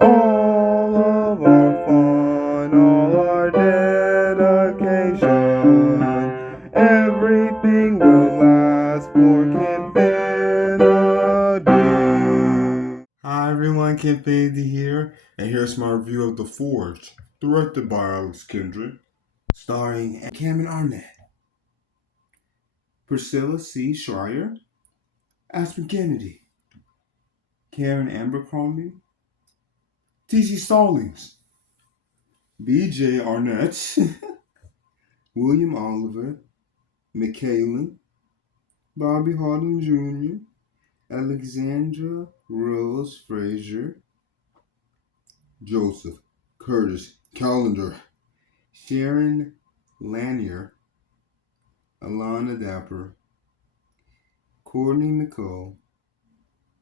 All of our fun, all our dedication, everything will last for Kinfinity. Hi everyone, Kinfinity here, and here's my review of The Forge, directed by Alex Kendrick, starring Cameron Arnett, Priscilla C. Schreier, Aspen Kennedy, Karen Abercrombie, T.C. Stallings, B.J. Arnett, William Oliver, McKaylen, Bobby Hardin Jr., Alexandra Rose Frazier, Joseph Curtis Callender, Sharon Lanier, Alana Dapper, Courtney Nicole,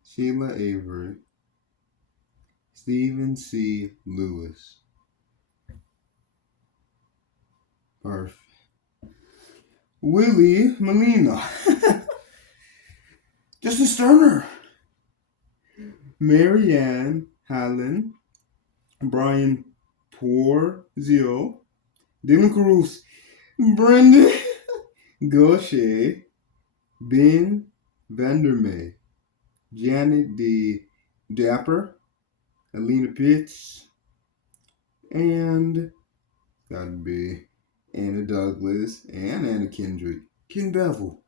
Sheila Avery, Stephen C. Lewis. Perfect. Willie Molina, Justin Sterner, Marianne Hallen, Brian Porzio, Dylan Cruz, Brendan Gaucher, Ben Vandermeer, Janet D. Dapper, Alina Pitts, and gotta be Anna Douglas and Anna Kendrick, Ken Bevel,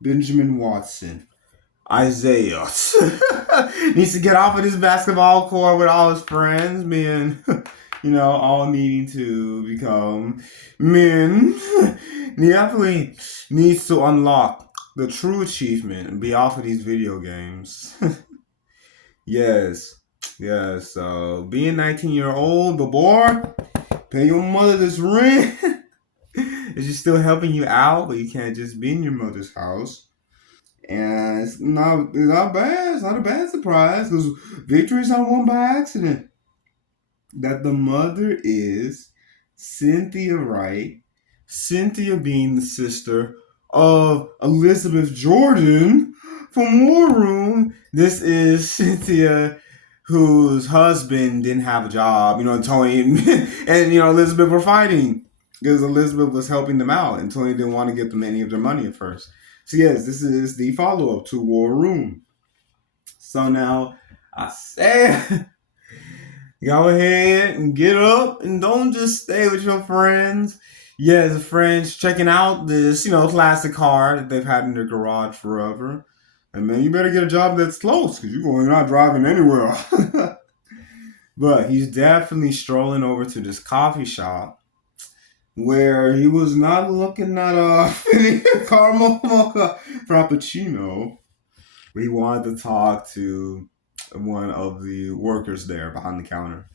Benjamin Watson, Isaiah needs to get off of this basketball court with all his friends, being, all needing to become men. The athlete needs to unlock the true achievement and be off of these video games. Yes, yes. So being 19-year-old, but boy, pay your mother this rent. Is just still helping you out, but you can't just be in your mother's house. And it's not bad. It's not a bad surprise because Victory's not won by accident. That the mother is Cynthia Wright. Cynthia being the sister of Elizabeth Jordan from War Room. This is Cynthia whose husband didn't have a job. Tony and Elizabeth were fighting because Elizabeth was helping them out, and Tony didn't want to give them any of their money at first. So yes, this is the follow-up to War Room. So now I say, go ahead and get up and don't just stay with your friends. Yes, friends checking out this, classic car that they've had in their garage forever. And man, you better get a job that's close because you're not driving anywhere. But he's definitely strolling over to this coffee shop where he was not looking at a caramel mocha frappuccino. He wanted to talk to one of the workers there behind the counter.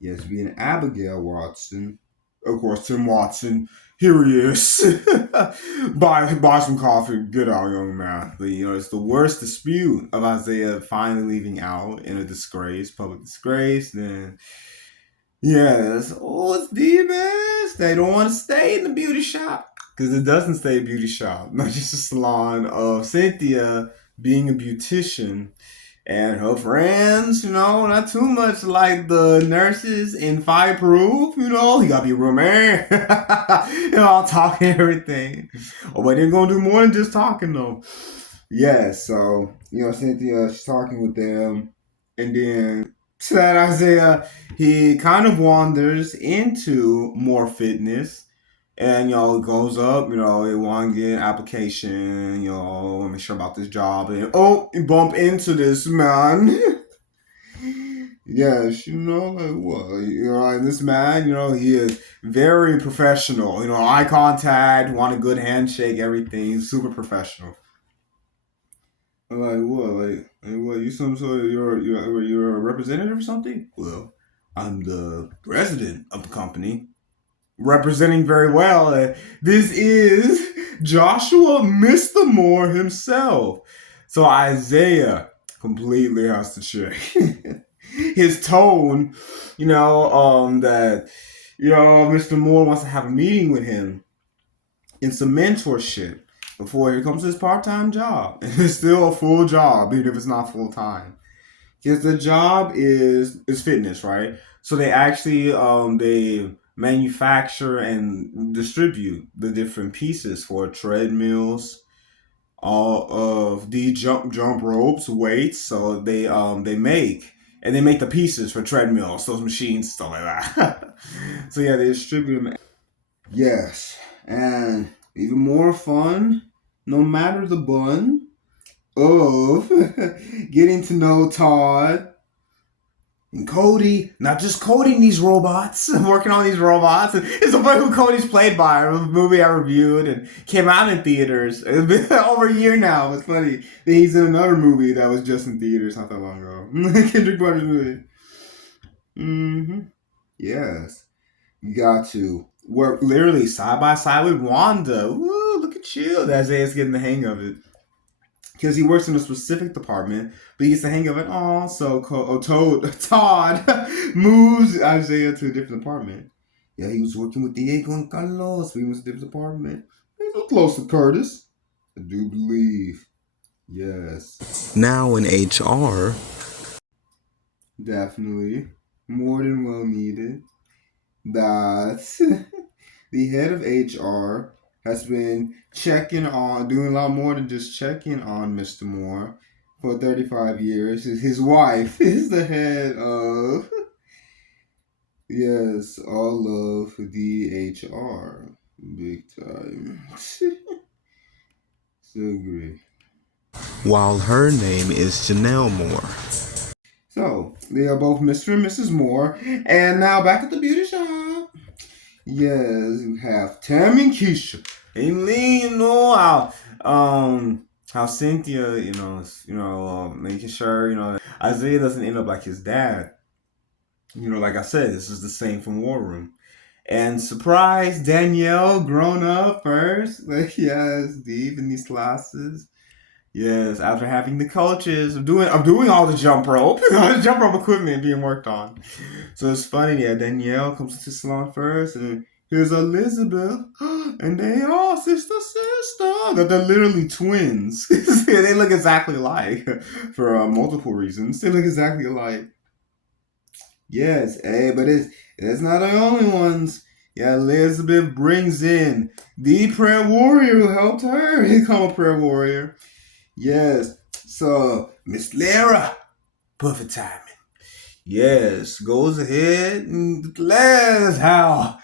Yes, being Abigail Watson. Of course, Tim Watson. Here he is. buy some coffee. Get out, young man. But it's the worst dispute of Isaiah finally leaving out in a disgrace, public disgrace. Then yes, it's the best. They don't want to stay in the beauty shop because it doesn't stay a beauty shop, not just a salon of Cynthia being a beautician and her friends, not too much like the nurses in Fireproof, you gotta be a real man. All talking and everything. Oh, but they're gonna do more than just talking though. Yeah, so, Cynthia, she's talking with them, and then to that Isaiah, he kind of wanders into more fitness. And goes up, he want to get an application, make sure about this job, and you bump into this man. Yes, like what? And this man, he is very professional. Eye contact, want a good handshake, everything, super professional. I'm like what? Like what? You some sort of you're a representative or something? Well, I'm the president of the company, representing very well. This is Joshua Mr. Moore himself. So Isaiah completely has to check his tone. That Mr. Moore wants to have a meeting with him in some mentorship before here comes his part-time job. It's still a full job, even if it's not full-time. Because the job is fitness, right? So they actually they manufacture and distribute the different pieces for treadmills, all of the jump ropes, weights. So they make and they make the pieces for treadmills, those machines, stuff like that. So yeah, they distribute them. Yes, and even more fun, no matter the bun, of getting to know Todd and Cody, not just coding these robots, working on these robots. It's a boy who Cody's played by, a movie I reviewed and came out in theaters. It's been over a year now. It's funny that he's in another movie that was just in theaters not that long ago. Kendrick Brothers movie. Mm-hmm. Yes. You got to work literally side by side with Wanda. Woo, look at you. Isaiah's getting the hang of it. Because he works in a specific department, but he gets the hang of it. Oh, so Todd moves Isaiah to a different department. Yeah, he was working with Diego and Carlos, but he was in a different department. He's so close to Curtis. I do believe. Yes. Now in HR, Definitely. More than well needed. That the head of HR has been checking on, doing a lot more than just checking on Mr. Moore for 35 years. His wife is the head of, yes, all of the HR. Big time. So great. while her name is Janelle Moore. So, they are both Mr. and Mrs. Moore. And now back at the beauty shop. Yes, you have Tam and Keisha. And Lee, how Cynthia, making sure, Isaiah doesn't end up like his dad. Like I said, this is the same from War Room. And surprise, Danielle grown up first. Like, yes, deep in these classes. Yes, after having the coaches of doing all the jump rope, all the jump rope equipment being worked on. So it's funny, yeah. Danielle comes to the salon first, and here's Elizabeth, and they all sister. They're literally twins. They look exactly alike for multiple reasons. They look exactly alike. Yes, hey, but it's not the only ones. Yeah, Elizabeth brings in the prayer warrior who helped her become a prayer warrior. Yes. So, Miss Lara, perfect timing. Yes, goes ahead and declares how,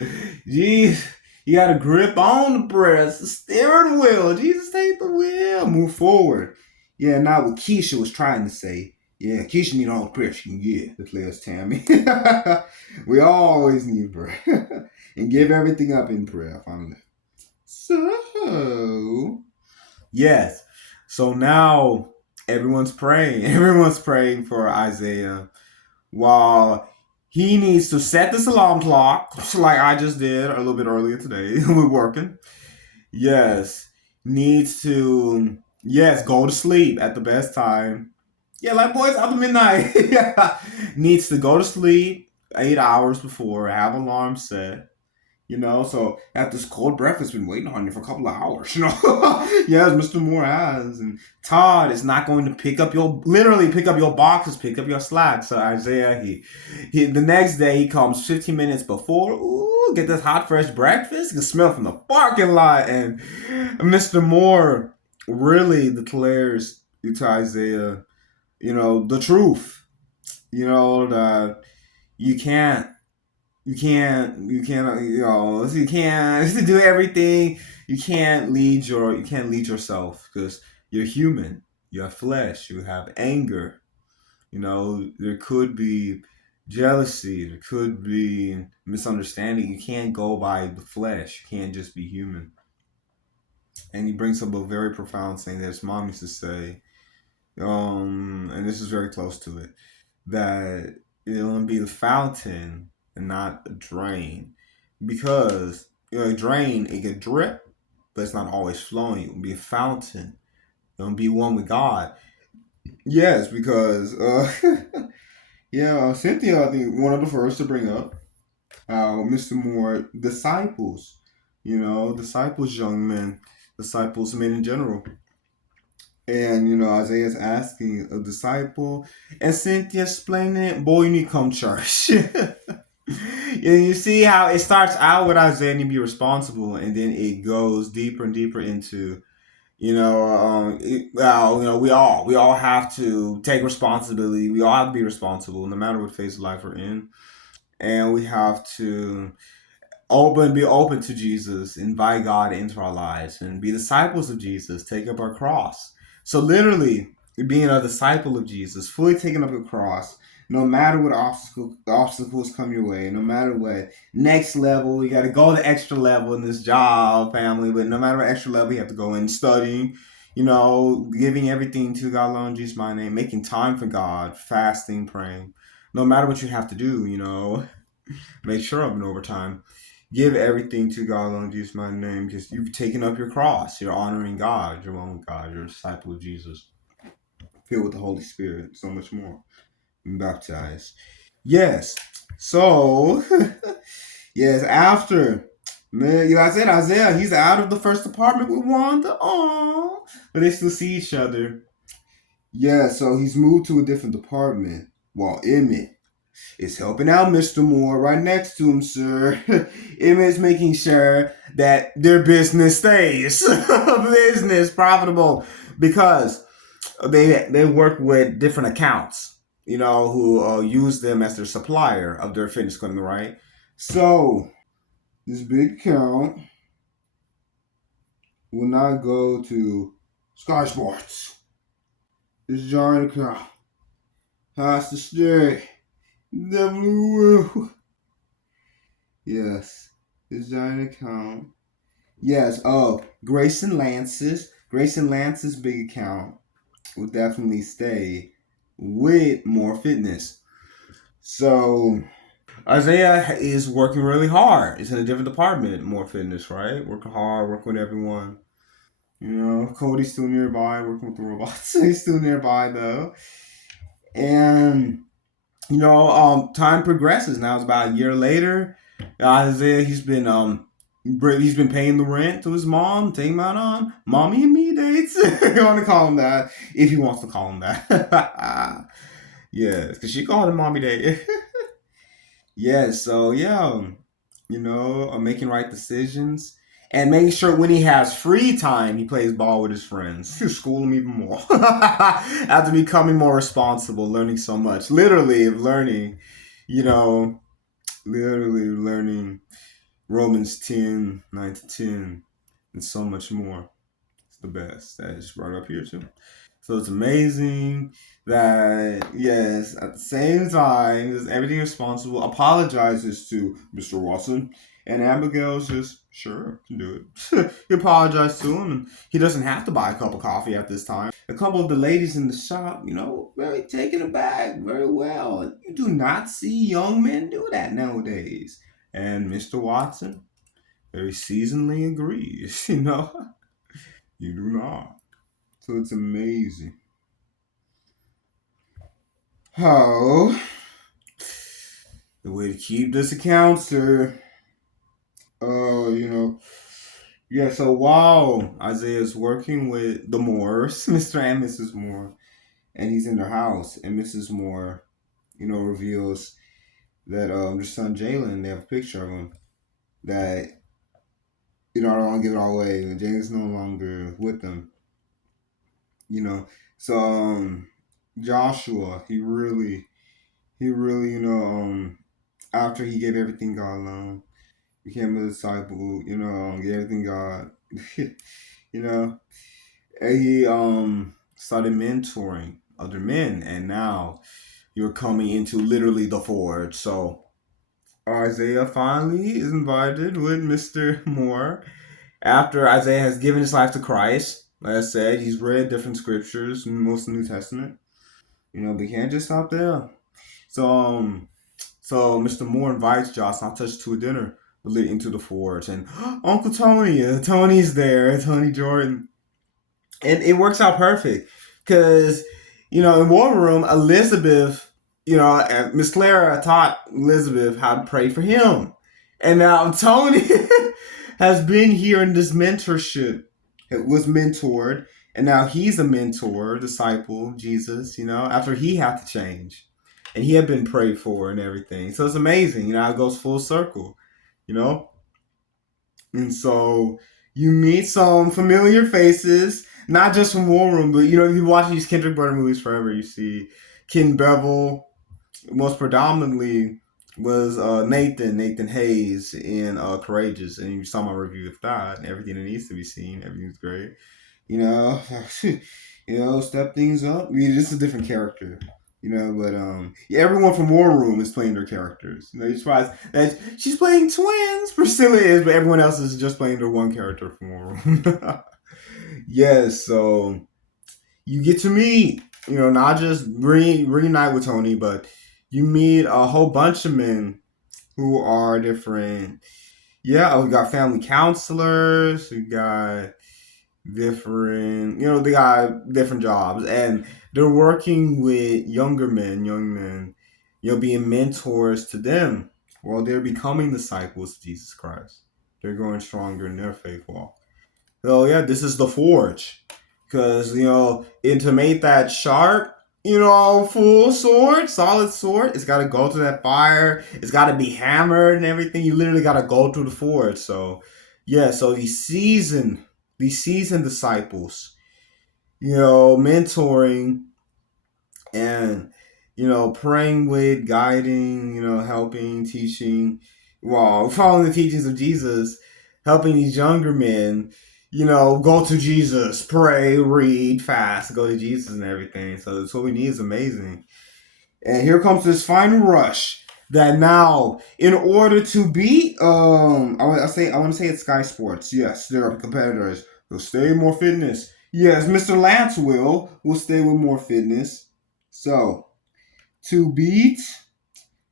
jeez, you got to grip on the breast, the steering wheel. Jesus, take the wheel. Move forward. Yeah, not what Keisha was trying to say. Yeah, Keisha need all the prayer she can get, declares Tammy. We always need prayer. And give everything up in prayer, finally. So, yes. So now everyone's praying. Everyone's praying for Isaiah while he needs to set this alarm clock, like I just did a little bit earlier today. We're working. Yes. Needs to, yes, go to sleep at the best time. Yeah, like boys after midnight. Yeah. Needs to go to sleep 8 hours before, have alarm set. So at this cold breakfast, been waiting on you for a couple of hours. Yes, Mr. Moore has, and Todd is not going to literally pick up your boxes, pick up your slacks. So Isaiah, he the next day he comes 15 minutes before. Ooh, get this hot fresh breakfast. You can smell from the parking lot, and Mr. Moore really declares to Isaiah, the truth. That you can't you can't do everything. You can't lead yourself because you're human. You have flesh. You have anger. There could be jealousy. There could be misunderstanding. You can't go by the flesh. You can't just be human. And he brings up a very profound thing that his mom used to say. And this is very close to it, that it'll be the fountain and not a drain. Because a drain, it can drip, but it's not always flowing. It will be a fountain. It'll be one with God. Yes, because yeah, Cynthia, I think one of the first to bring up Mr. Moore disciples, disciples, young men, disciples, men in general. And Isaiah's asking a disciple, and Cynthia explaining it, boy, you need to come to church. And you see how it starts out with Isaiah need to be responsible, and then it goes deeper and deeper into, we all have to take responsibility. We all have to be responsible, no matter what phase of life we're in, and we have to be open to Jesus, invite God into our lives, and be disciples of Jesus, take up our cross. So literally, being a disciple of Jesus, fully taking up your cross, no matter what obstacles come your way, no matter what next level, you got to go the extra level in this job, family. But no matter what extra level, you have to go in studying. Giving everything to God alone, Jesus, my name, making time for God, fasting, praying. No matter what you have to do, make sure of an overtime. Give everything to God alone, Jesus, my name, because you've taken up your cross. You're honoring God. You're one with God. You're a disciple of Jesus, filled with the Holy Spirit, so much more. Baptized. Yes. So, yes, after. Man, I said Isaiah, he's out of the first apartment with Wanda. Aww. But they still see each other. Yeah, so he's moved to a different department. While Emmett is helping out Mr. Moore right next to him, sir. Emmett's making sure that their business stays business profitable because they work with different accounts, who use them as their supplier of their fitness equipment, right? So this big account will not go to Sky Sports. This giant account has to stay. Never will. Yes, this giant account. Yes, Grayson Lance's big account will definitely stay with more fitness. So Isaiah is working really hard. He's in a different department, more fitness, right? Working hard, working with everyone. Cody's still nearby, working with the robots. He's still nearby though. And time progresses. Now it's about a year later. Isaiah, he's been paying the rent to his mom, taking him out on mommy and me dates. You want to call him that if he wants to call him that. Yes, because she called him mommy date. Yeah, so yeah, making right decisions and making sure when he has free time, he plays ball with his friends. School him even more. After becoming more responsible, learning so much. Literally you know, learning Romans 10, 9 to 10, and so much more. It's the best. That is right up here too. So it's amazing that, yes, at the same time, there's everything responsible, apologizes to Mr. Watson, and Abigail's just, sure, can do it. He apologized to him, and he doesn't have to buy a cup of coffee at this time. A couple of the ladies in the shop, very taken aback, very well. You do not see young men do that nowadays. And Mr. Watson very seasonally agrees, you do not. So it's amazing how the way to keep this account, sir. Uh, yeah. So while Isaiah's working with the Moores, Mr. and Mrs. Moore, and he's in their house, and Mrs. Moore, reveals that their son Jalen, they have a picture of him. That I don't want to give it all away. Jalen's no longer with them. You know, so Joshua, he really, after he gave everything God alone, became a disciple, gave everything God, you know, and he started mentoring other men, and now you're coming into literally the forge. So Isaiah finally is invited with Mr. Moore after Isaiah has given his life to Christ. Like I said, he's read different scriptures, most of the New Testament. But he can't just stop there. So so Mr. Moore invites Josh, not touch to a dinner, but lit into the forge, and Uncle Tony, Tony's there, Tony Jordan, and it works out perfect because in War Room, Elizabeth, Miss Clara taught Elizabeth how to pray for him, and now Tony has been here in this mentorship. It was mentored, And now he's a mentor, disciple, Jesus, after he had to change. And he had been prayed for and everything. So it's amazing, it goes full circle, you know? And so you meet some familiar faces, not just from War Room, but if you watch these Kendrick Burton movies forever, you see Ken Bevel, most predominantly was Nathan Hayes in Courageous, and you saw my review of that and everything that needs to be seen. Everything's great, you know. Step things up. I mean, this is a different character, but yeah, everyone from War Room is playing their characters. You're surprised that she's playing twins. Priscilla is, but everyone else is just playing their one character from War Room. Yes, so you get to meet, not just reunite with Tony, but you meet a whole bunch of men who are different. Yeah, we got family counselors, we got different, they got different jobs, and they're working with young men, being mentors to them while they're becoming disciples of Jesus Christ. They're growing stronger in their faith walk. So yeah, this is the forge, because and to make that sharp, full sword, solid sword, it's got to go through that fire. It's got to be hammered and everything. You literally got to go through the forge. So yeah, so these seasoned disciples, mentoring and praying with, guiding, helping, teaching, well, following the teachings of Jesus, helping these younger men, go to Jesus, pray, read, fast, go to Jesus and everything. So that's what we need. Is amazing. And here comes this final rush that now, in order to beat, I want to say it's Sky Sports. Yes, there are competitors. They'll stay more fitness. Yes, Mr. Lance will stay with more fitness. So, to beat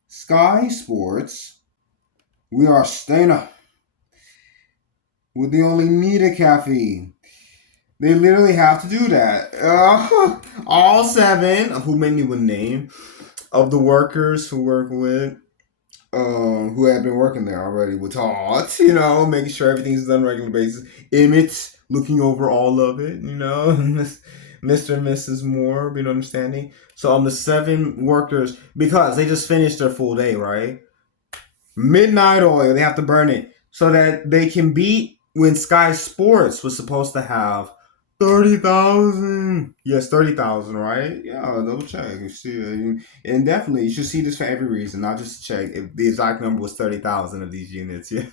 Sky Sports, we are staying up with the only media caffeine. They literally have to do that. All seven, who many would name, of the workers who work with, who have been working there already, with taught, making sure everything's done on a regular basis. Emmett looking over all of it, Mr. and Mrs. Moore being understanding. So the seven workers, because they just finished their full day, right? Midnight oil, they have to burn it so that they can beat when Sky Sports was supposed to have 30,000. Yes, 30,000, right? Yeah, double check. You see it. And definitely, you should see this for every reason, not just to check if the exact number was 30,000 of these units. Yeah.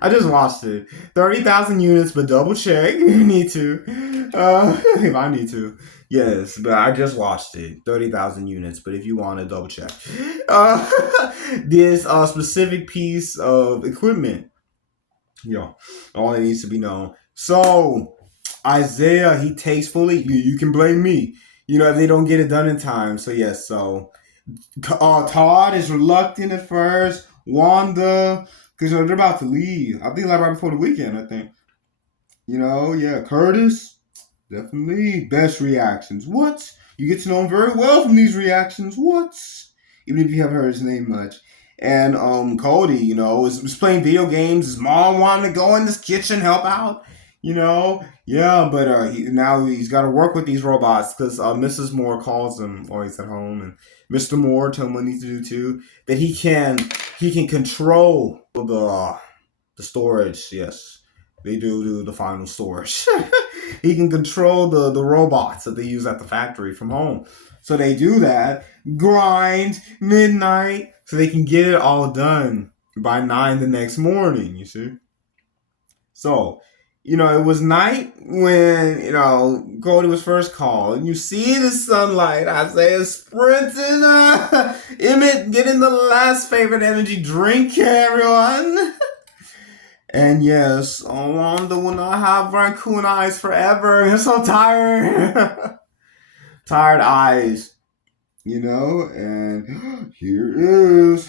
I just watched it. 30,000 units, but double check if you need to. If I need to. Yes, but I just watched it. 30,000 units, but if you want to double check. Uh, this specific piece of equipment, all that needs to be known. So, Isaiah, he takes fully. You can blame me. If they don't get it done in time. So, yes, so Todd is reluctant at first. Wanda, because they're about to leave. I think like right before the weekend, I think. Yeah, Curtis, definitely best reactions. What? You get to know him very well from these reactions. What? Even if you haven't heard his name much. And Cody, was playing video games. His mom wanted to go in this kitchen help out. Yeah, but now he's got to work with these robots because Mrs. Moore calls him while he's at home, and Mr. Moore tells him what he needs to do too. That he can control the storage. Yes, they do the final storage. He can control the robots that they use at the factory from home. So they do that, grind midnight, so they can get it all done by 9 the next morning. You see. So, it was night when, Cody was first called. And you see the sunlight. Isaiah sprinting. Emmett getting the last favorite energy drink, everyone. And yes, Wanda will not have raccoon eyes forever. I'm so tired. Tired eyes. And here is.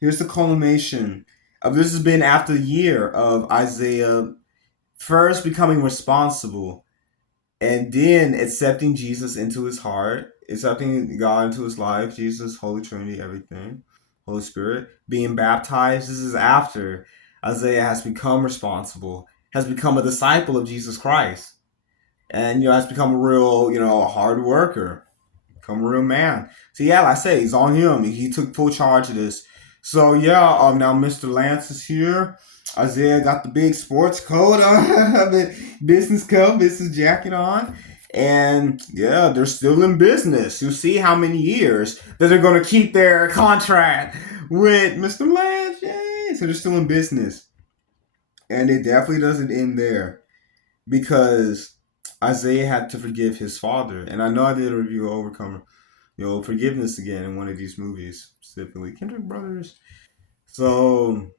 Here's the culmination of this has been after a year of Isaiah first becoming responsible and then accepting Jesus into his heart, accepting God into his life, Jesus, Holy Trinity, everything, Holy Spirit, being baptized. This is after Isaiah has become responsible has become a disciple of Jesus Christ, and has become a real hard worker, become a real man. So yeah, like I say, he's on him. He took full charge of this. So yeah, now Mr. Lance is here. Isaiah got the big sports coat on, business coat, business jacket on. And yeah, they're still in business. You see how many years that they're going to keep their contract with Mr. Lance. Yay! So they're still in business. And it definitely doesn't end there because Isaiah had to forgive his father. And I know I did a review of Overcomer, forgiveness again in one of these movies, specifically Kendrick Brothers. So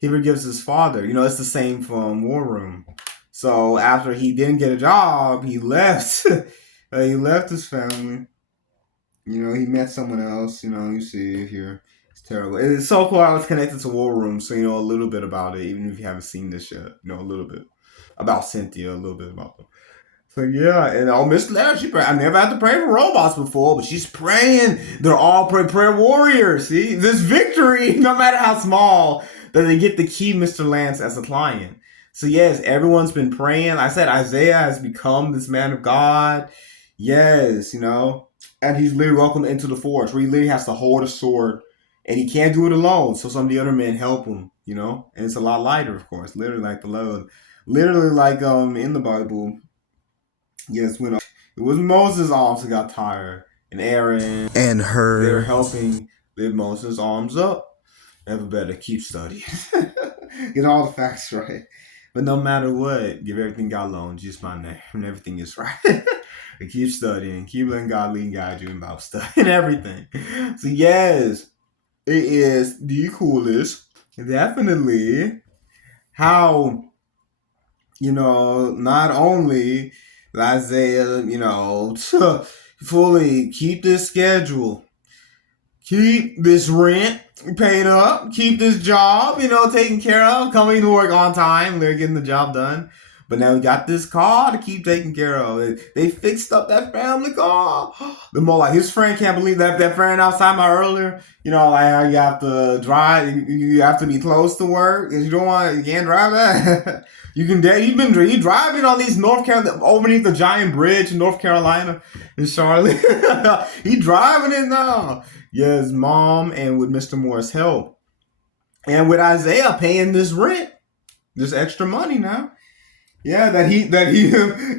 he forgives his father. It's the same from War Room. So after he didn't get a job, he left. He left his family. He met someone else. You see here. It's terrible. It's so cool. I was connected to War Room, so a little bit about it, even if you haven't seen this yet. A little bit about Cynthia, a little bit about them. So yeah, and Miss Lara, I never had to pray for robots before, but she's praying. They're all prayer warriors. See, this victory, no matter how small, that they get to keep Mr. Lance as a client. So yes, everyone's been praying. I said Isaiah has become this man of God. Yes, and he's literally welcomed into the forest where he literally has to hold a sword, and he can't do it alone. So some of the other men help him. And it's a lot lighter, of course. Literally like the load, literally like in the Bible. Yes, when it was Moses' arms that got tired, and Aaron and they were her. helping lift Moses' arms up. Never better keep studying, get all the facts right. But no matter what, give everything God alone, just my name, and everything is right. And keep studying, keep letting God lead and guide you about stuff and everything. So yes, it is the coolest. Definitely how not only Isaiah, to fully keep this schedule, keep this rent paid up, keep this job, taken care of, coming to work on time, they're getting the job done. But now we got this car to keep taking care of. They fixed up that family car. The more like his friend can't believe that friend outside my earlier. Like how you have to drive, you have to be close to work, and you can't drive that. You can. He driving on these North Carolina underneath the giant bridge in North Carolina in Charlotte. He driving it now. Yeah, his mom and with Mr. Moore's help, and with Isaiah paying this rent, this extra money now. Yeah, that he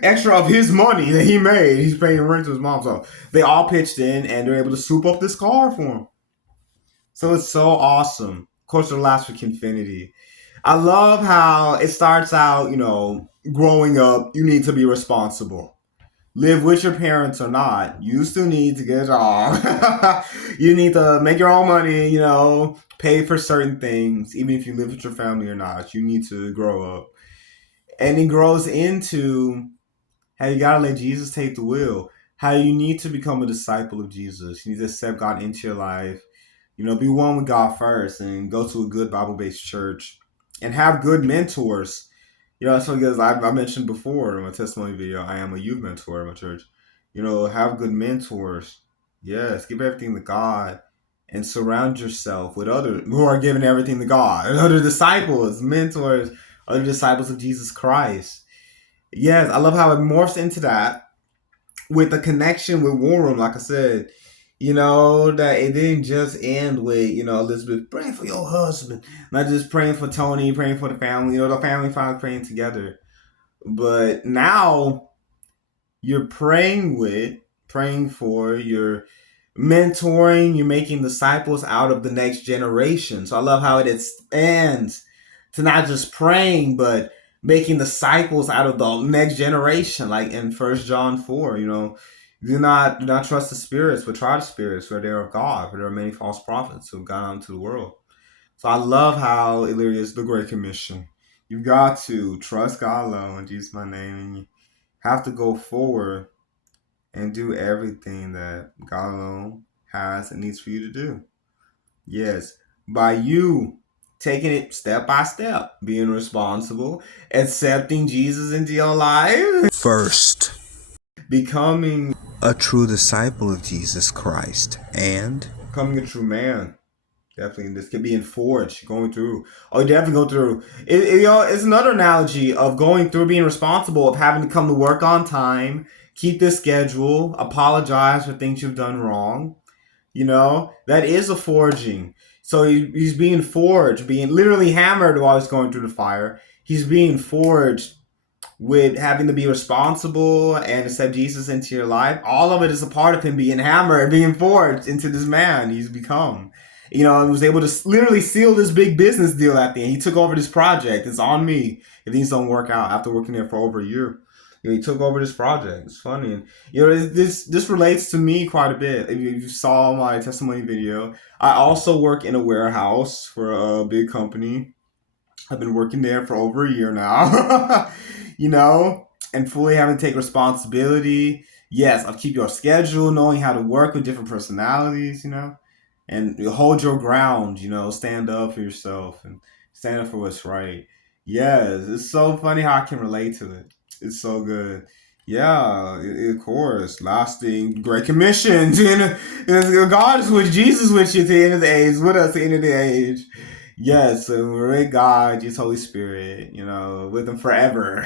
extra of his money that he made, he's paying rent to his mom. So they all pitched in, and they're able to soup up this car for him. So it's so awesome. Of course, the last for Kenfinity. I love how it starts out. Growing up, you need to be responsible. Live with your parents or not, you still need to get a job. You need to make your own money, pay for certain things, even if you live with your family or not. You need to grow up. And it grows into how you gotta let Jesus take the wheel. How you need to become a disciple of Jesus. You need to accept God into your life. Be one with God first and go to a good Bible based church and have good mentors. So because I mentioned before in my testimony video, I am a youth mentor in my church. Have good mentors. Yes, give everything to God and surround yourself with others who are giving everything to God. Other disciples, mentors, other disciples of Jesus Christ. Yes, I love how it morphs into that with the connection with War Room, like I said. That it didn't just end with, Elizabeth praying for your husband, not just praying for Tony, praying for the family, the family finally praying together. But now you're praying for, you're mentoring, you're making disciples out of the next generation. So I love how it expands to not just praying, but making disciples out of the next generation. Like in 1 John 4, do not trust the spirits, but try the spirits, for they are of God, for there are many false prophets who have gone out into the world. So I love how it literally is the Great Commission. You've got to trust God alone in Jesus' my name, and you have to go forward and do everything that God alone has and needs for you to do. Yes, by you taking it step by step, being responsible, accepting Jesus into your life, First, becoming a true disciple of Jesus Christ, and becoming a true man. Definitely, this could be in forge going through. Oh, you definitely go through. It's another analogy of going through, being responsible, of having to come to work on time, keep the schedule, apologize for things you've done wrong. That is a forging. So he's being forged, being literally hammered while he's going through the fire. He's being forged with having to be responsible and accept Jesus into your life. All of it is a part of him being hammered, being forged into this man he's become. And was able to literally seal this big business deal at the end. He took over this project. It's on me if these don't work out after working there for over a year. He took over this project. It's funny. And, this relates to me quite a bit. If you saw my testimony video, I also work in a warehouse for a big company. I've been working there for over a year now, and fully having to take responsibility. Yes, I'll keep your schedule, knowing how to work with different personalities, and you hold your ground, stand up for yourself and stand up for what's right. Yes, it's so funny how I can relate to it. It's so good. Yeah, of course. Last thing, Great Commission. God is with Jesus with you to the end of the age, with us to the end of the age. Yes, and we're with God, Jesus, Holy Spirit, with Him forever.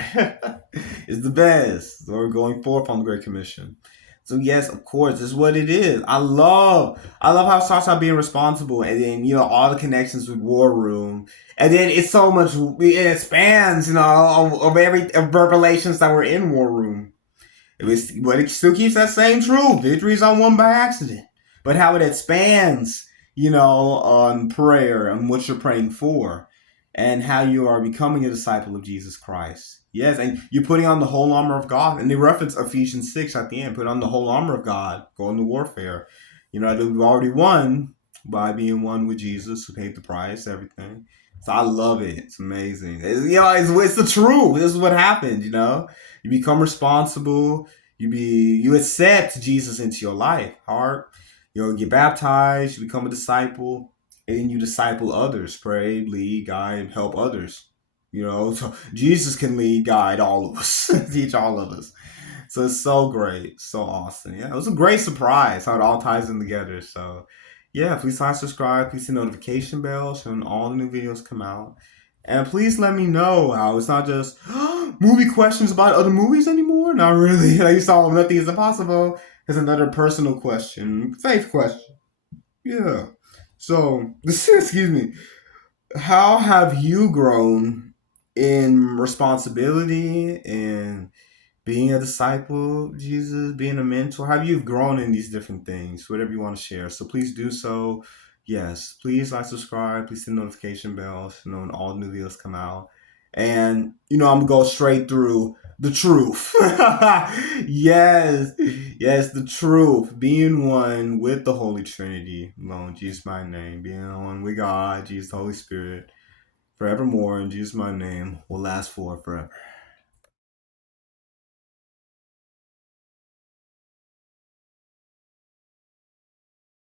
It's the best. So we're going forth on the Great Commission. So yes, of course, this is what it is. I love how it starts out being responsible, and then all the connections with War Room, and then it's so much. It expands, of revelations that were in War Room. But it still keeps that same truth. Victory's not won by accident. But how it expands, on prayer and what you're praying for, and how you are becoming a disciple of Jesus Christ. Yes, and you're putting on the whole armor of God. And they reference Ephesians 6 at the end. Put on the whole armor of God. Go into warfare. That we've already won by being one with Jesus who paid the price, everything. So I love it. It's amazing. It's the truth. This is what happened, You become responsible. You accept Jesus into your life. Heart. Get baptized. You become a disciple, and then you disciple others. Pray, lead, guide, help others. So Jesus can lead, guide all of us, teach all of us. So it's so great, so awesome. Yeah, it was a great surprise how it all ties in together. So yeah, please like, subscribe, please hit notification bell so when all the new videos come out. And please let me know how it's not just movie questions about other movies anymore. Not really. Like you saw, nothing is impossible. There's another personal question, faith question. Yeah. So this, excuse me. How have you grown in responsibility and being a disciple of Jesus, being a mentor? How have you grown in these different things? Whatever you want to share. So please do so. Yes, please like, subscribe, please hit notification bells, when all new videos come out. And I'm gonna go straight through the truth. Yes, yes, the truth. Being one with the Holy Trinity, alone, Jesus my name. Being one with God, Jesus, the Holy Spirit, forevermore, in Jesus my name, will last for forever.